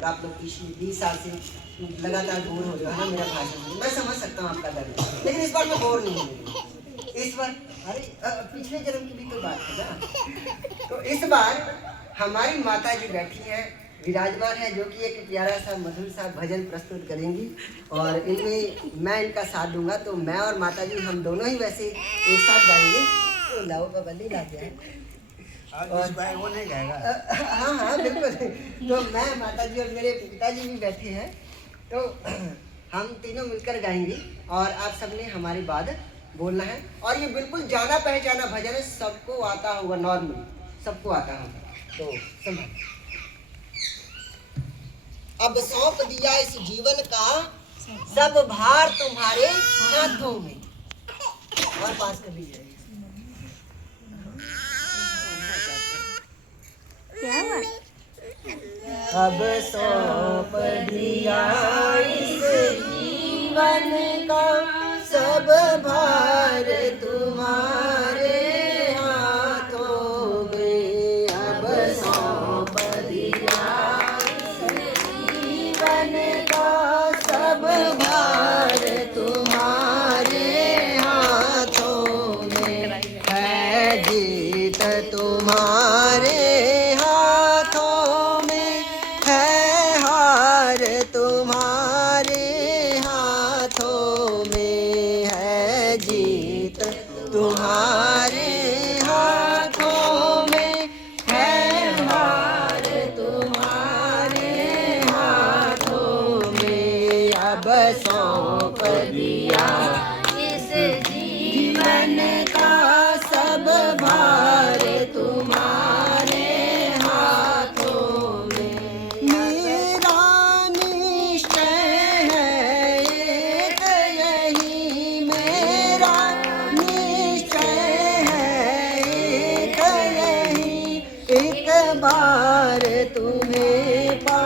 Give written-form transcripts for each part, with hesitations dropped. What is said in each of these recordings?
आप लोग पिछले 20 साल से लगातार बोर हो रहे हो, है ना मेरा भाषण में। मैं समझ सकता हूँ आपका दर्द, लेकिन इस बार मैं बोर नहीं हूँ। इस बार अरे पिछले जन्म की भी तो बात है ना। तो इस बार हमारी माता जी बैठी हैं, विराजमान है, जो कि एक प्यारा सा मधुर सा भजन प्रस्तुत करेंगी और इनमें मैं इनका साथ दूंगा। तो मैं और माता जी हम दोनों ही वैसे एक साथ गाएंगे। तो लाओ का बल्ली ला दिया है और वो नहीं गाएगा। हाँ हाँ बिल्कुल। तो मैं, माता जी और मेरे पिताजी भी बैठे हैं, तो हम तीनों मिलकर गाएंगे और आप सबने हमारे बाद बोलना है। और ये बिल्कुल जाना पहचाना भजन है, सबको आता होगा, नॉर्मल सबको आता होगा। तो सुनो, अब सौंप दिया इस जीवन का सब भार तुम्हारे हाथों में। और पास कर लीजिए। अब सौंप दिया इस जीवन का सब भार तुम्हारे हाथों में। अब सौंप दिया इस जीवन का सब भार तुम्हारे हाथों में। है जीत तुम्हारे हाथों में, है हार तुम्हारे हाथों में। है जीत तुम्हारे हाथों में, है हार तुम्हारे हाथों में। अब सौंप दिया इस जीवन का सब भार तुम्हारे हाथों में। मेरा निश्चय है एक यही, मेरा निश्चय है एक यही, एक बार तुम्हें पा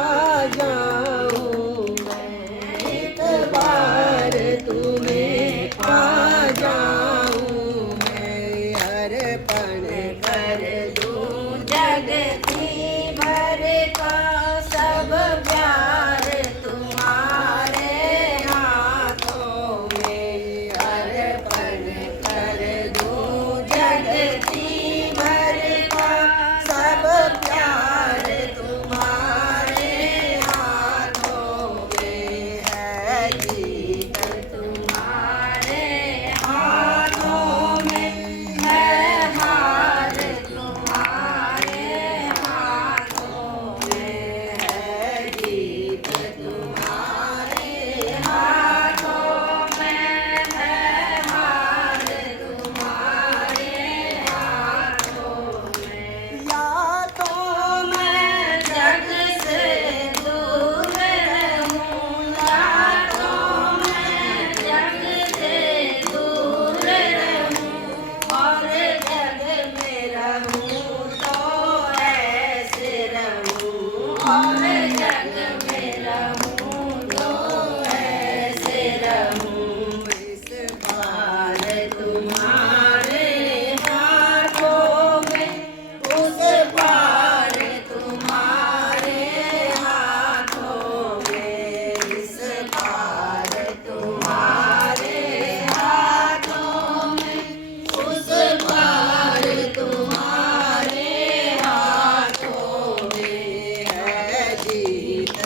जाऊं मैं, एक बार तुम्हें पा जाऊं मैं। अर्पण कर दूं जगती भर का सब प्यार तुम्हारे हाथों में। अर्पण कर दूं जगती भर का सब प्यार तुम्हारे हाथों में। है जीत तुम्हारे हाथों में, है हार तुम्हारे हाथों में। है जीत तुम्हारे हाथों में, है हार तुम्हारे हाथों में। या तो मैं जग से दूर रहूं, या तो मैं जग से दूर रहूं, और जग में रहूं तो ऐसे रहूं, और जग में रहूं तो ऐसे रहूं। इस बार तुम्हारे हाथों में, उस बार तुम्हारे हाथों में। इस बार तुम्हारे हाथों में, उस बार तुम्हारे हाथों में। है जीत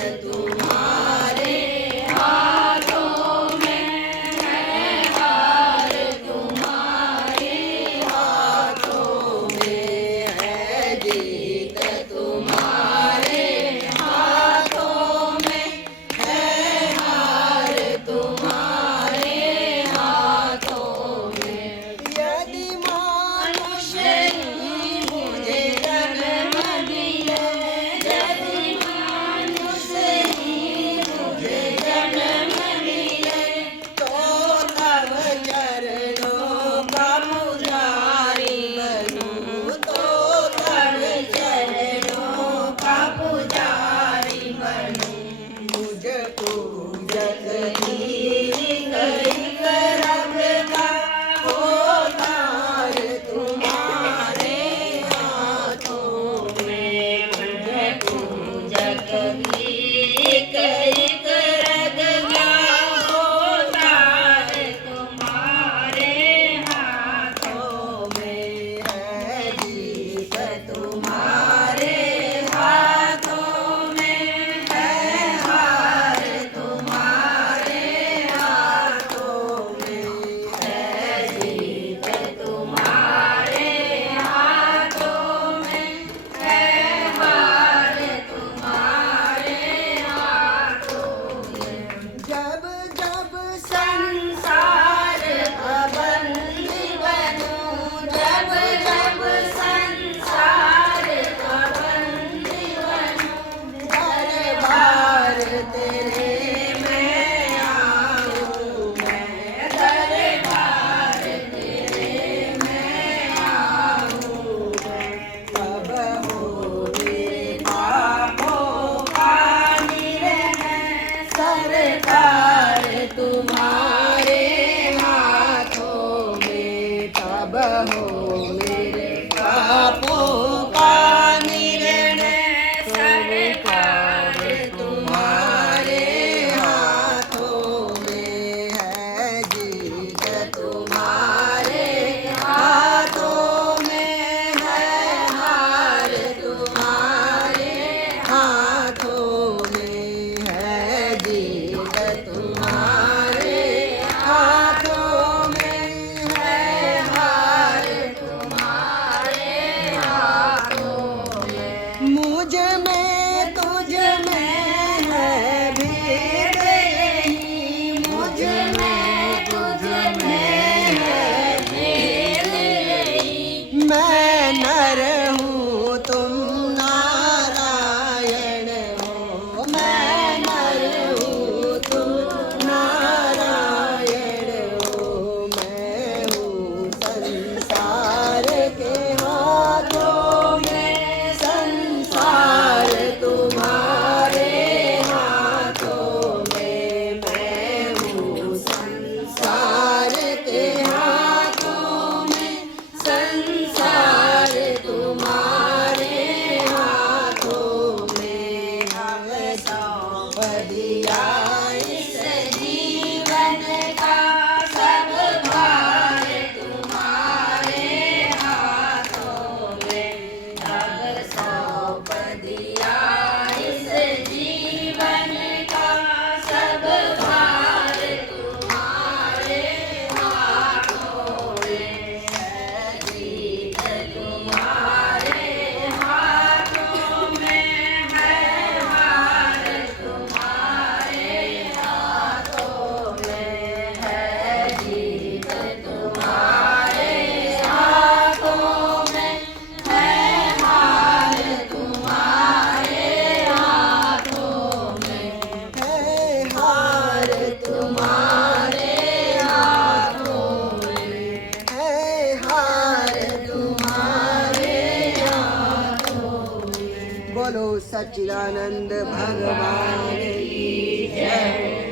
सौंप दिया इस जीवन का सब भार तुम्हारे हाथों में। अब सौंप दिया इस जीवन का सब भार तुम्हारे हाथों में। जीत तुम्हारे हाथों में है, हार तुम्हारे हाथों में है। जीत तुम्हारे हाथों में है, हार तुम्हारे हाथों में है। हार तुम्हारे हाथों में है, हार तुम्हारे हाथों में। बोलो सच्चिदानंद भगवान की जय।